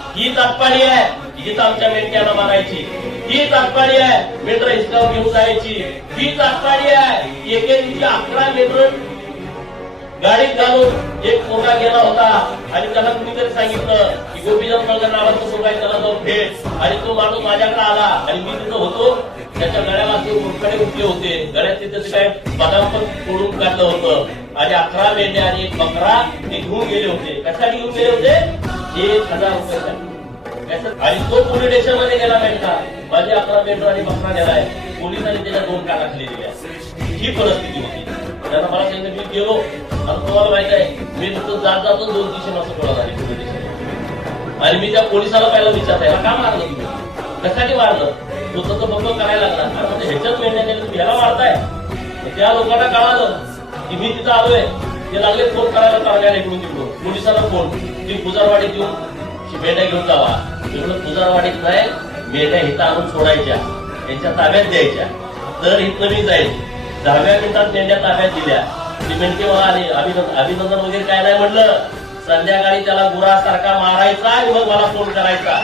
ही तात्पाळी आहे, हीच आमच्या मेंढ्याला मारायची. ही तात्पाळी आहे, मेंढर हिसकावून घेऊन जायची. ही तात्पाळी आहे, एके दिवशी 11 मेंढर गाडीत घालून एक पोरगा गेला होता आणि त्याला कुणीतरी सांगितलं की गोपीचंद नगर नावाचं पोरगा आहे, त्याला जाऊन भेट. आणि तो माणूस माझ्याकडे आला आणि मी तिथं होतो. त्याच्या गळ्याला ते उठकडे उठले होते, गळ्यात तिथे काय बदाम पण तोडून काढलं होतं. आणि 11 मेंढ्या आणि एक बकरा ते घेऊन गेले होते. कशासाठी घेऊन गेले होते? 1000 रुपयासाठी. आणि तो पोलीस स्टेशन मध्ये गेला मेंढरा, माझे 11 मेंढर आणि बकरा नेलाय. पोलिसांनी त्याच्या 2 काना खाली दिल्या. ही परिस्थिती होती. त्यांना मला सांगितलं मी गेलो आणि तुम्हाला माहित आहे मी नुकतं जातो 2-3 माणसं गोळा झाली पोलीस स्टेशन. आणि मी त्या पोलिसाला पहिला विचारताय का मारलं तुम्ही, कशासाठी मारलं? तो तसं बघ करायला लागला. म्हणजे ह्याच्यात मेंढ्या गेले तुम्ही ह्याला मारताय. त्या लोकांना कळालं की मी तिथं आलोय. ते लागले फोन करायला चालल्या इकडून तिकडून पोलिसाला फोन की पुजारवाडीत येऊन मेंढ्या घेऊन जावा. इकडून पुजारवाडीत नाही, मेंढ्या इथं आणून सोडायच्या, त्यांच्या ताब्यात द्यायच्या. तर इथं मी जाईल. 10व्या मिनिटात मेंढ्या ताब्यात दिल्या. ती मेंढके मला आली, अभिनंदन वगैरे काय नाही म्हणलं. संध्याकाळी त्याला गुरासारखा मारायचा आणि मग मला फोन करायचा.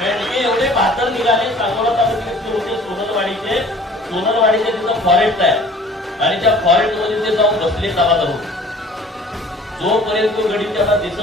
मेंढके एवढे बहात्तर निघाले. सांगोला तालुक्याचे होते सोनरवाडीचे तिथं फॉरेस्ट आहे आणि त्या फॉरेस्ट मध्ये ते जाऊन बसले दबा धरून. जोपर्यंत तो गडी त्यांना दिसत